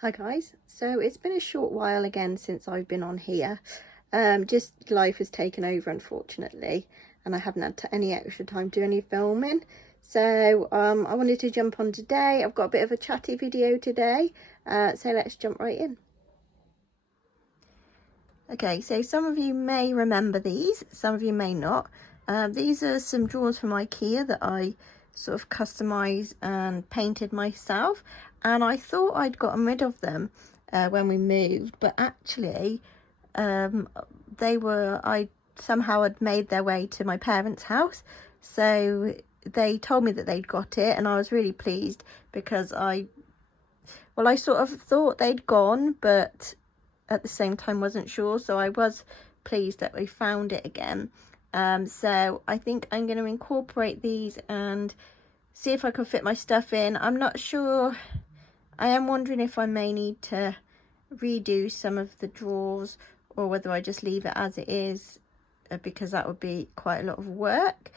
Hi guys, so it's been a short while again since I've been on here. Just life has taken over unfortunately, and I haven't had any extra time to do any filming. So I wanted to jump on today. I've got a bit of a chatty video today, so let's jump right in. Okay, so some of you may remember these, some of you may not. These are some drawers from IKEA that I sort of customised and painted myself, and I thought I'd gotten rid of them when we moved, but actually I somehow had made their way to my parents' house, so they told me that they'd got it, and I was really pleased because I sort of thought they'd gone, but at the same time wasn't sure, so I was pleased that we found it again. So I think I'm going to incorporate these and see if I can fit my stuff in. I'm not sure. I am wondering if I may need to redo some of the drawers or whether I just leave it as it is, because that would be quite a lot of work.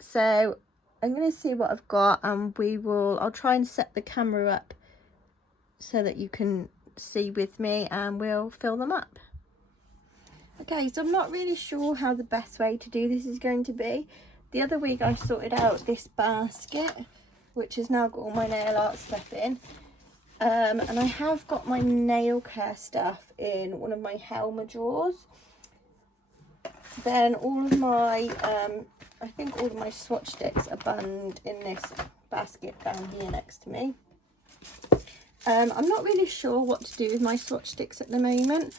So I'm going to see what I've got, and I'll try and set the camera up so that you can see with me, and we'll fill them up. Okay, so I'm not really sure how the best way to do this is going to be. The other week I sorted out this basket, which has now got all my nail art stuff in, and I have got my nail care stuff in one of my Helmer drawers. Then all of my I think all of my swatch sticks are bunged in this basket down here next to me. I'm not really sure what to do with my swatch sticks at the moment.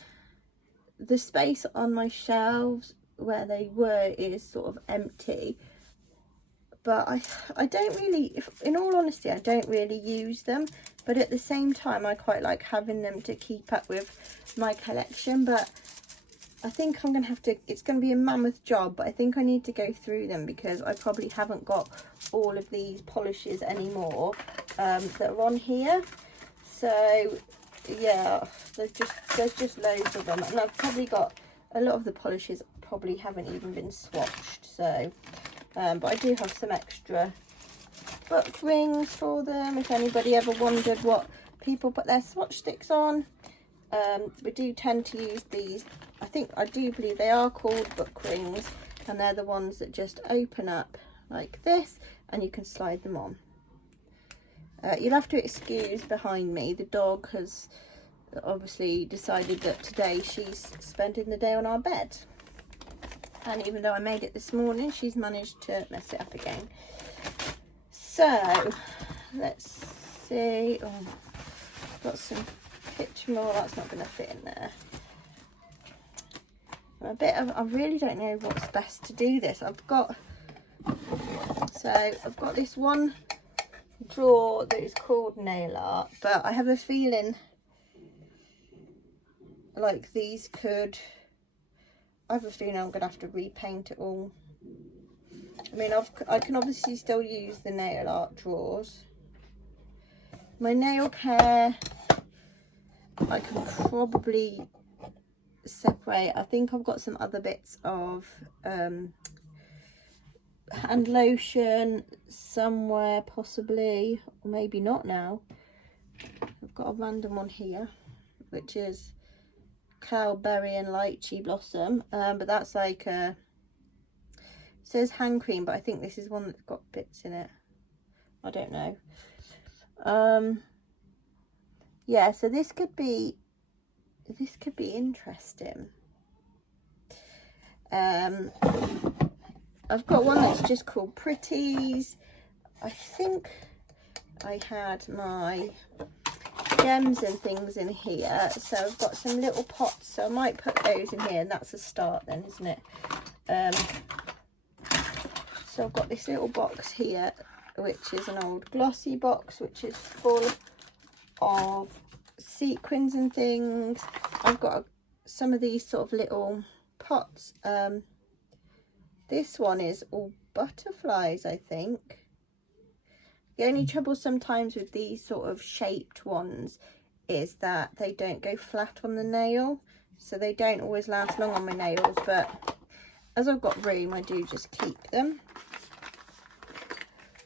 The space on my shelves where they were is sort of empty, but I don't really, in all honesty, I don't really use them, but at the same time I quite like having them to keep up with my collection. But I think I'm gonna have to, it's gonna be a mammoth job, but I think I need to go through them because I probably haven't got all of these polishes anymore that are on here. So yeah, there's just loads of them, and I've probably got a lot of the polishes probably haven't even been swatched. So but I do have some extra book rings for them if anybody ever wondered what people put their swatch sticks on. We do tend to use these, I do believe they are called book rings, and they're the ones that just open up like this and you can slide them on. You'll have to excuse behind me, the dog has obviously decided that today she's spending the day on our bed, and even though I made it this morning, she's managed to mess it up again. So let's see. Oh, got some picture more. That's not going to fit in there. I really don't know what's best to do this. I've got this one drawer that is called nail art, but I have a feeling like these could, I have a feeling I'm gonna have to repaint it all. I mean, I can obviously still use the nail art drawers. My nail care I can probably separate. I think I've got some other bits of hand lotion somewhere possibly, or maybe not now. I've got a random one here which is cloudberry and lychee blossom, but that's like it says hand cream, but I think this is one that's got bits in it. I don't know. Yeah, so this could be interesting. I've got one that's just called Pretties. I think I had my gems and things in here, so I've got some little pots, so I might put those in here, and that's a start then, isn't it? So I've got this little box here, which is an old glossy box, which is full of sequins and things. I've got some of these sort of little pots. This one is all butterflies, I think. The only trouble sometimes with these sort of shaped ones is that they don't go flat on the nail, so they don't always last long on my nails, but as I've got room, I do just keep them.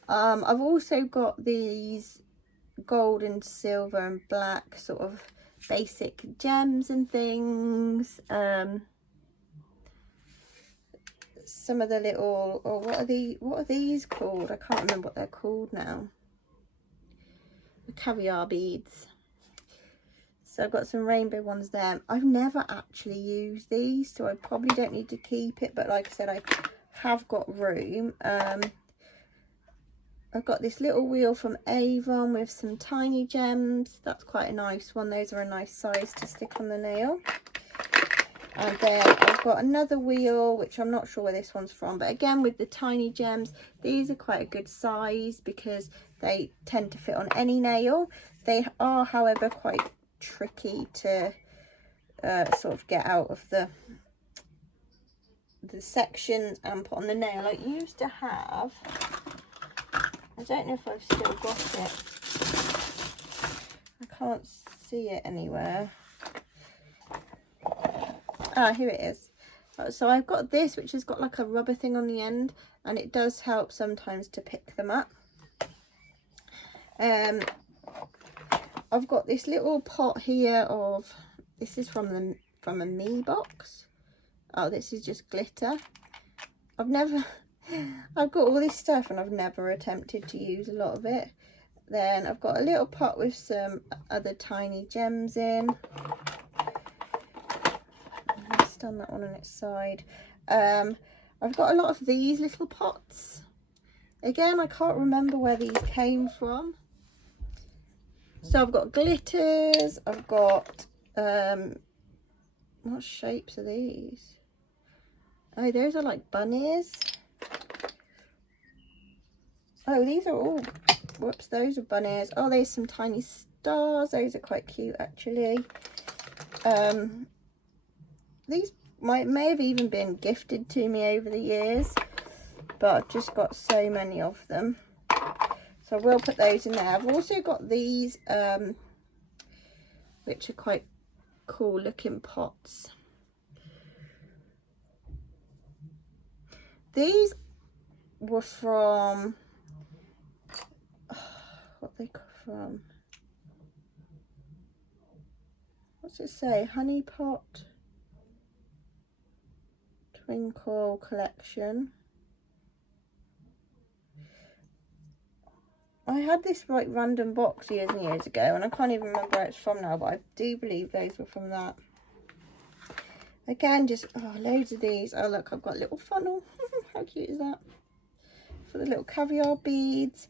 I've also got these gold and silver and black sort of basic gems and things. Some of the little, oh, what are these called? I can't remember what they're called now. The caviar beads. So I've got some rainbow ones there. I've never actually used these, so I probably don't need to keep it, but like I said, I have got room. I've got this little wheel from Avon with some tiny gems. That's quite a nice one. Those are a nice size to stick on the nail. And then I've got another wheel, which I'm not sure where this one's from, but again with the tiny gems. These are quite a good size because they tend to fit on any nail. They are, however, quite tricky to sort of get out of the sections and put on the nail. I used to have, I don't know if I've still got it. I can't see it anywhere. Ah, here it is. So I've got this, which has got like a rubber thing on the end, and it does help sometimes to pick them up. I've got this little pot here of, this is from a Me box. Oh, this is just glitter. I've got all this stuff and I've never attempted to use a lot of it. Then I've got a little pot with some other tiny gems in. Let's stand that one on its side. I've got a lot of these little pots. Again, I can't remember where these came from. So I've got glitters, I've got, what shapes are these? Oh, those are like bunnies. Oh, these are all, whoops, those are bunnies. Oh, there's some tiny stars. Those are quite cute, actually. These may have even been gifted to me over the years, but I've just got so many of them. So I will put those in there. I've also got these, which are quite cool looking pots. These were from, what they come from? What's it say? Honey Pot Twinkle Collection. I had this like random box years and years ago, and I can't even remember where it's from now, but I do believe those were from that. Again, just loads of these. Oh look, I've got a little funnel. How cute is that? For the little caviar beads.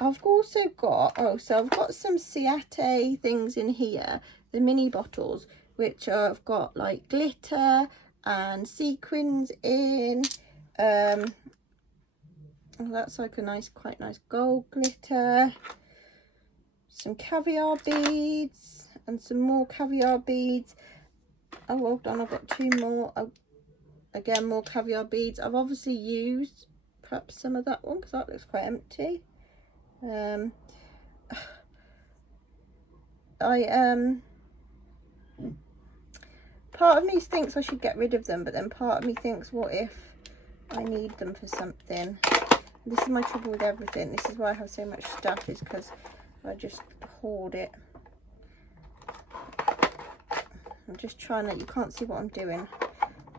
I've also got, so I've got some chatty things in here, the mini bottles, which I've got like glitter and sequins in. Oh, that's like a nice, quite nice gold glitter. Some caviar beads and some more caviar beads. Oh, well done. I've got two more. Again, more caviar beads. I've obviously used perhaps some of that one because that looks quite empty. Part of me thinks I should get rid of them, but then part of me thinks, what if I need them for something? This is my trouble with everything. This is why I have so much stuff, is because I just hoard it. I'm just trying to, you can't see what I'm doing.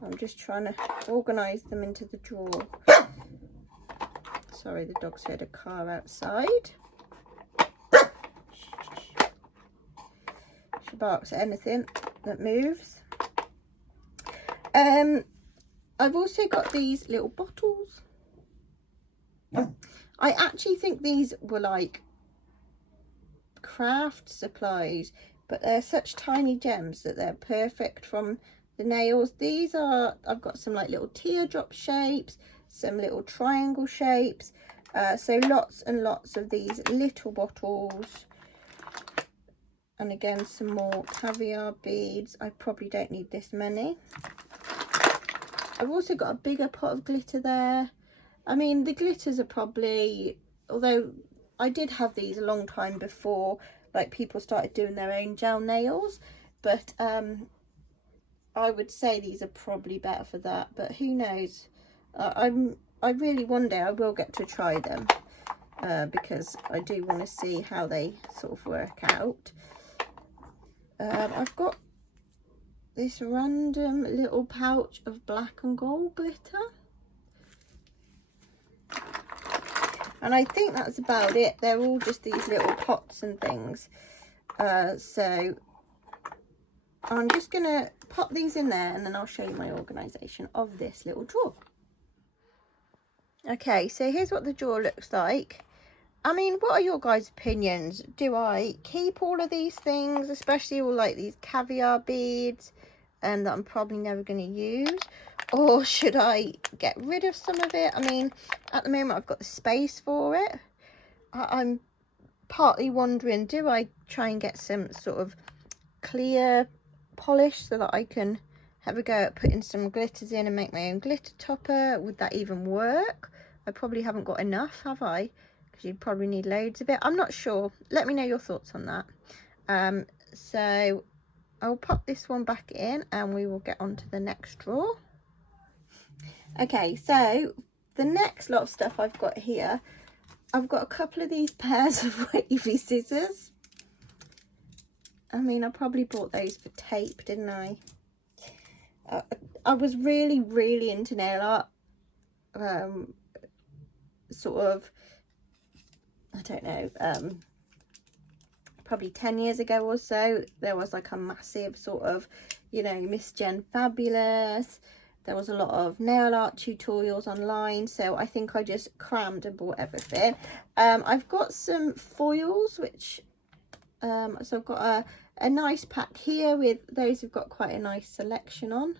I'm just trying to organise them into the drawer. Sorry, the dog's heard a car outside. She barks at anything that moves. I've also got these little bottles. I actually think these were like craft supplies, but they're such tiny gems that they're perfect from the nails. These are, I've got some like little teardrop shapes, some little triangle shapes, so lots and lots of these little bottles. And again, some more caviar beads. I probably don't need this many. I've also got a bigger pot of glitter there. I mean, the glitters are probably, although I did have these a long time before, like people started doing their own gel nails, but I would say these are probably better for that, but who knows. I really, one day I will get to try them. because I do want to see how they sort of work out. I've got this random little pouch of black and gold glitter. And I think that's about it. They're all just these little pots and things. So I'm just going to pop these in there and then I'll show you my organisation of this little drawer. Okay, so here's what the drawer looks like. I mean, what are your guys' opinions? Do I keep all of these things, especially all like these caviar beads that I'm probably never going to use? Or should I get rid of some of it? I mean, at the moment I've got the space for it. I'm partly wondering, do I try and get some sort of clear polish so that I can have a go at putting some glitters in and make my own glitter topper? Would that even work? I probably haven't got enough, have I? Because you'd probably need loads of it. I'm not sure. Let me know your thoughts on that. So I'll pop this one back in and we will get on to the next drawer. Okay, so the next lot of stuff I've got here, I've got a couple of these pairs of wavy scissors. I mean, I probably bought those for tape, didn't I? I was really into nail art. Sort of, I don't know, probably 10 years ago or so. There was like a massive sort of, you know, Miss Jen Fabulous. There was a lot of nail art tutorials online, so I think I just crammed and bought everything. I've got some foils, which so I've got a nice pack here with those who've got quite a nice selection on,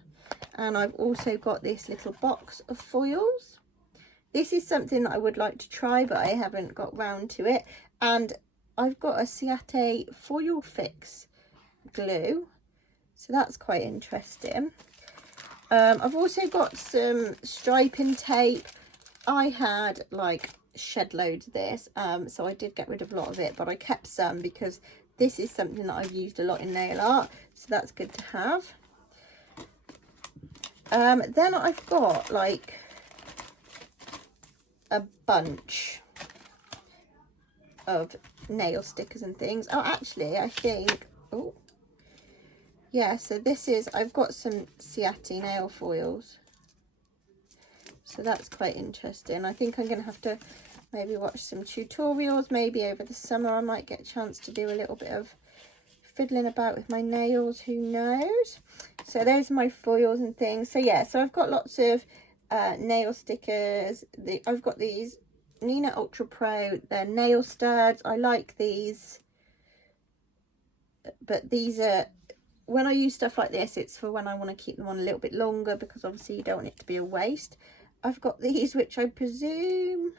and I've also got this little box of foils. This is something that I would like to try, but I haven't got round to it. And I've got a chatty foil fix glue, so that's quite interesting. I've also got some striping tape. I had like shed loads of this, so I did get rid of a lot of it, but I kept some because this is something that I've used a lot in nail art, so that's good to have. Then I've got like a bunch of nail stickers and things. Oh, actually, I think, oh yeah, so this is, I've got some chatty nail foils, so that's quite interesting. I think I'm gonna have to maybe watch some tutorials. Maybe over the summer I might get a chance to do a little bit of fiddling about with my nails, who knows. So those are my foils and things. So yeah, so I've got lots of nail stickers. I've got these Nina Ultra Pro, they're nail studs. I like these, but these are, when I use stuff like this, it's for when I want to keep them on a little bit longer, because obviously you don't want it to be a waste. I've got these, which I presume,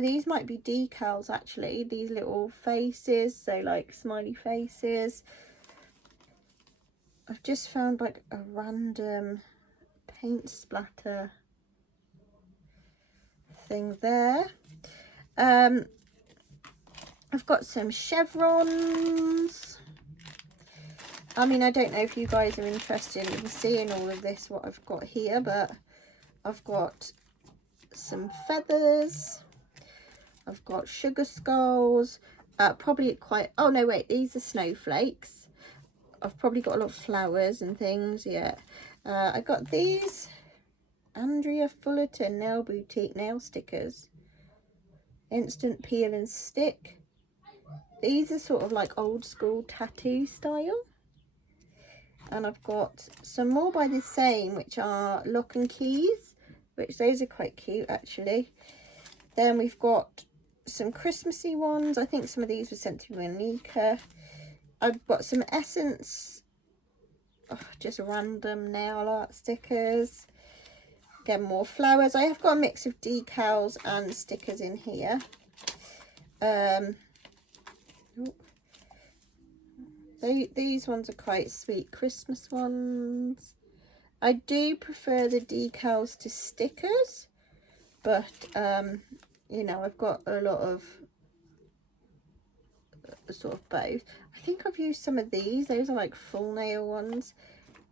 these might be decals actually, these little faces, so like smiley faces. I've just found like a random paint splatter thing there. I've got some chevrons. I mean, I don't know if you guys are interested in seeing all of this, what I've got here, but I've got some feathers. I've got sugar skulls. Probably quite, oh no, wait, these are snowflakes. I've probably got a lot of flowers and things, yeah. I got these Andrea Fullerton Nail Boutique nail stickers. Instant peel and stick. These are sort of like old school tattoo style. And I've got some more by the same, which are lock and keys, which those are quite cute actually. Then we've got some Christmassy ones. I think some of these were sent to Monica. I've got some Essence, just random nail art stickers. Again, more flowers. I have got a mix of decals and stickers in here. These ones are quite sweet Christmas ones. I do prefer the decals to stickers, but you know, I've got a lot of sort of both. I think I've used some of these. Those are like full nail ones.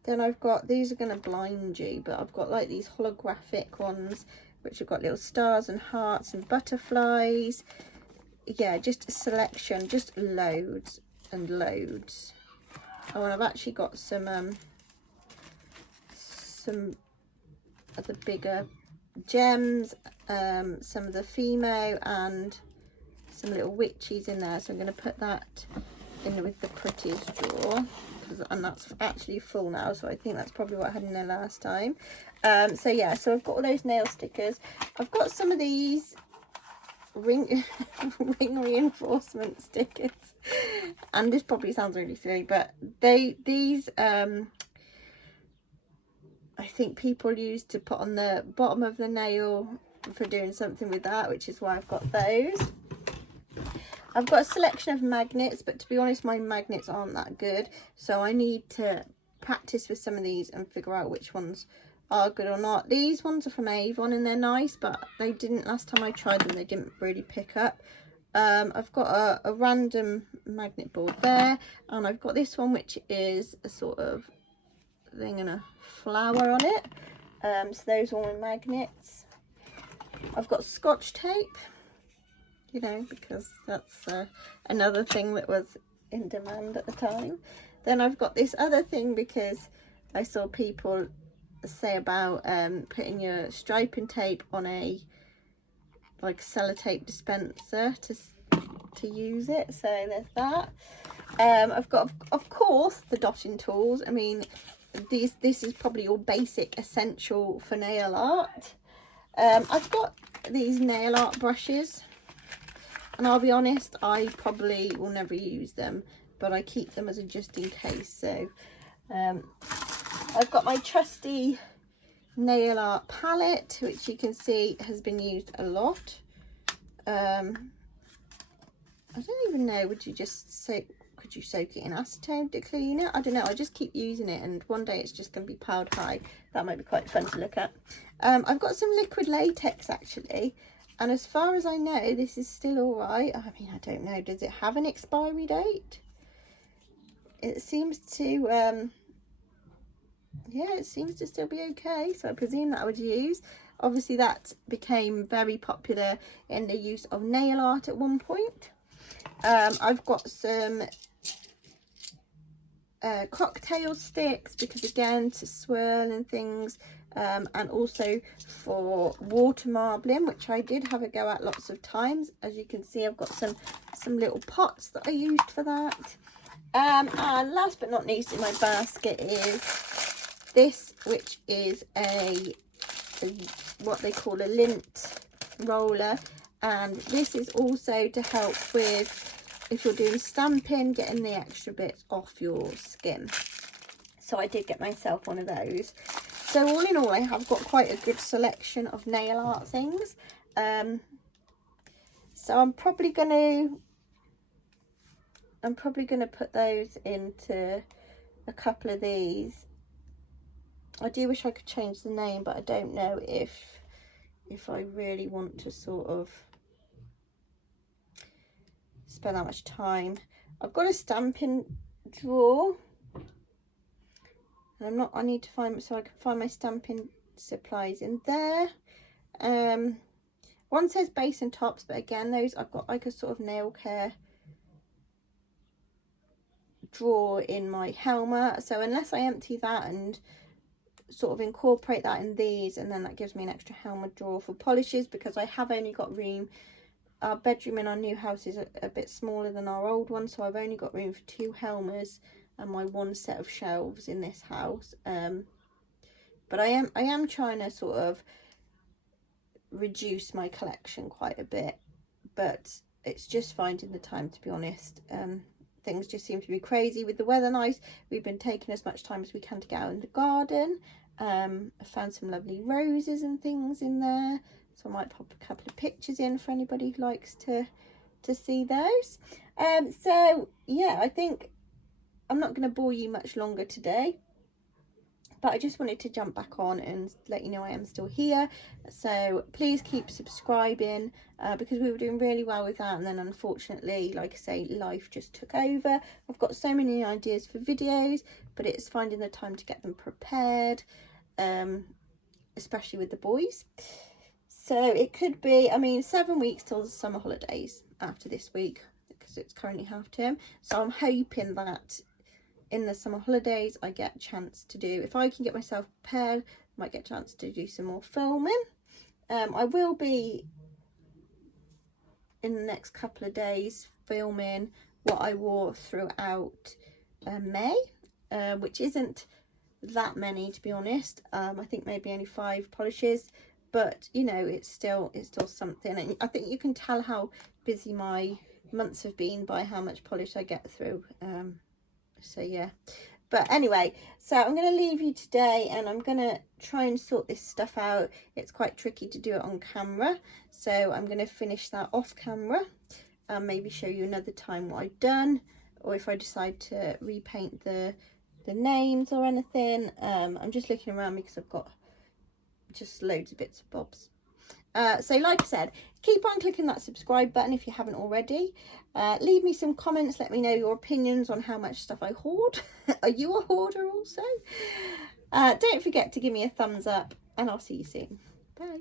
Then I've got, these are going to blind you, but I've got like these holographic ones. which have got little stars and hearts and butterflies. Yeah, just a selection, just loads and loads. Oh, and I've actually got some of the bigger gems, some of the Fimo and some little witches in there. So I'm going to put that in with the prettiest drawer, and that's actually full now, so I think that's probably what I had in there last time. So yeah, so I've got all those nail stickers. I've got some of these ring reinforcement stickers, and this probably sounds really silly, but these I think people used to put on the bottom of the nail for doing something with that, which is why I've got those. I've got a selection of magnets, but to be honest, my magnets aren't that good, so I need to practice with some of these and figure out which ones are good or not. These ones are from Avon and they're nice, but they didn't, last time I tried them, they didn't really pick up. I've got a random magnet board there, and I've got this one which is a sort of thing and a flower on it. So those are all my magnets. I've got Scotch tape, you know, because that's another thing that was in demand at the time. Then I've got this other thing because I saw people say about putting your striping tape on a like sellotape dispenser to use it. So there's that. I've got, of course, the dotting tools. I mean, this is probably your basic essential for nail art. I've got these nail art brushes, and I'll be honest, I probably will never use them, but I keep them as a just in case. So I've got my trusty nail art palette, which you can see has been used a lot. I don't even know, could you soak it in acetone to clean it? I don't know, I just keep using it, and one day it's just going to be piled high. That might be quite fun to look at. I've got some liquid latex actually, and as far as I know, this is still all right. I mean, I don't know, does it have an expiry date? It seems to, yeah, it seems to still be okay, so I presume that I would use. Obviously that became very popular in the use of nail art at one point. I've got some cocktail sticks, because again, to swirl and things, and also for water marbling, which I did have a go at lots of times. As you can see, I've got some little pots that I used for that. And last but not least in my basket is this, which is what they call a lint roller, and this is also to help with, if you're doing stamping, getting the extra bits off your skin. So I did get myself one of those. So all in all, I have got quite a good selection of nail art things. So I'm probably gonna put those into a couple of these. I do wish I could change the name, but I don't know if I really want to sort of spend that much time. I've got a stamping drawer, and I need to find, so I can find my stamping supplies in there. One says base and tops, but again, those, I've got like a sort of nail care drawer in my Helmer, so unless I empty that and sort of incorporate that in these, and then that gives me an extra Helmer drawer for polishes, because I have only got room. Our bedroom in our new house is a bit smaller than our old one, so I've only got room for 2 Helmers and my one set of shelves in this house. But I am trying to sort of reduce my collection quite a bit, but it's just finding the time, to be honest. Things just seem to be crazy with the weather nice. We've been taking as much time as we can to get out in the garden. I found some lovely roses and things in there, so I might pop a couple of pictures in for anybody who likes to see those. So yeah, I think I'm not going to bore you much longer today, but I just wanted to jump back on and let you know I am still here. So please keep subscribing, because we were doing really well with that, and then unfortunately, like I say, life just took over. I've got so many ideas for videos, but it's finding the time to get them prepared, especially with the boys. So it could be, I mean, 7 weeks till the summer holidays after this week, because it's currently half term. So I'm hoping that in the summer holidays I get a chance to do, if I can get myself prepared, I might get a chance to do some more filming. I will be in the next couple of days filming what I wore throughout May, which isn't that many, to be honest. I think maybe only 5 polishes, but you know, it's still something. And I think you can tell how busy my months have been by how much polish I get through. So yeah, but anyway, so I'm going to leave you today, and I'm going to try and sort this stuff out. It's quite tricky to do it on camera, so I'm going to finish that off camera and maybe show you another time what I've done, or if I decide to repaint the names or anything. I'm just looking around because I've got just loads of bits and bobs. So like I said, keep on clicking that subscribe button if you haven't already. Leave me some comments, let me know your opinions on how much stuff I hoard. Are you a hoarder also? Don't forget to give me a thumbs up, and I'll see you soon. Bye.